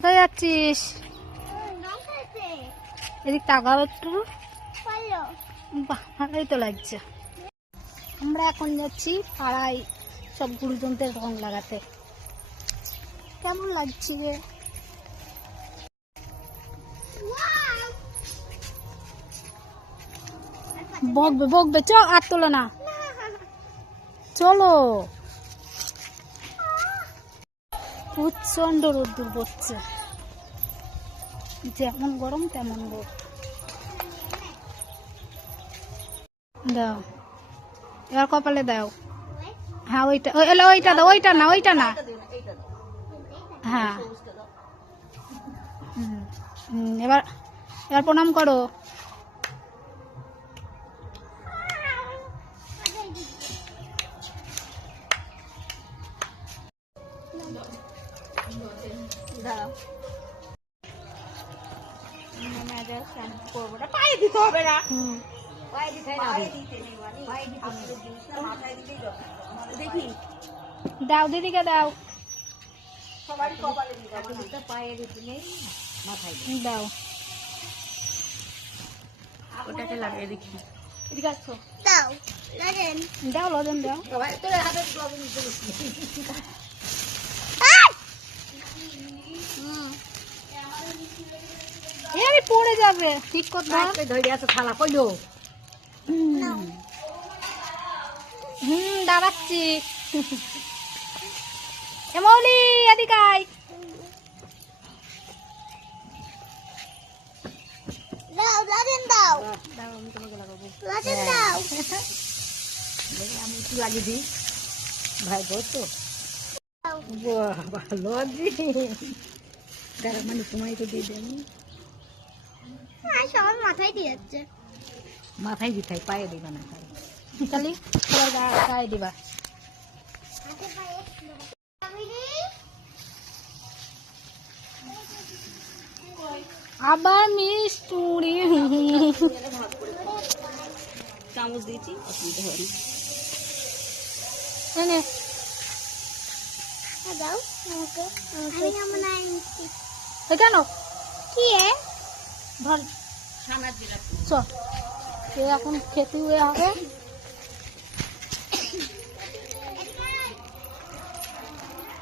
কোথায় যাচ্ছিস? এদিক তাকাও একটু। বাহ, ভালোই তো লাগছে। আমরা এখন যাচ্ছি পাড়ায় সব গুরুজনদের রং লাগাতে। কেমন লাগছে রে? বকবে বকবে, চ আর তোলো না, চলো। প্রচন্ড রোদ্দুর পড়ছে, যেমন গরম তেমন রোদ। দাও এবার কপালে দাও। হ্যাঁ ওইটা, ওইটা দাও, ওইটা না, ওইটা না। হ্যাঁ এবার এবার প্রণাম করো। পায়ে দিতে হবে না, দেখি দাও দিদিকে দাও, সবারই কপালে দিতে পায়ে দিতে নেই, মাথায় দাও। ওটাকে লাগিয়ে দেখি। এদিকে আসো, দাও লাগেন, দাও লজেন দাও। সবাই তোর হাতে লবণ দিতে আরে পড়ে যাবে, ঠিক করতে ধরে আছে থালা কইলো। দাঁড়াচ্ছি। এমলি এদিকে আয়। দাও লাগেন, দাও দাও আমি তোমাকে লাগাবো। লাগেন, দাও আমি একটু লাগিয়ে দিই, ভাই বলতো ভালো দাঁড়া, মানে তোমায় তো দিয়ে দেন। সবার মাথায় দিয়ে যাচ্ছে, মাথায় দিতে হয়, পায়ে দিবা না খালি সবাই গায়ে দিবা। আবার মিষ্টি চামচ দিয়েছি, অসুবিধা হবে এনে দাও কেন কি ধর। চ এখন খেতে হবে।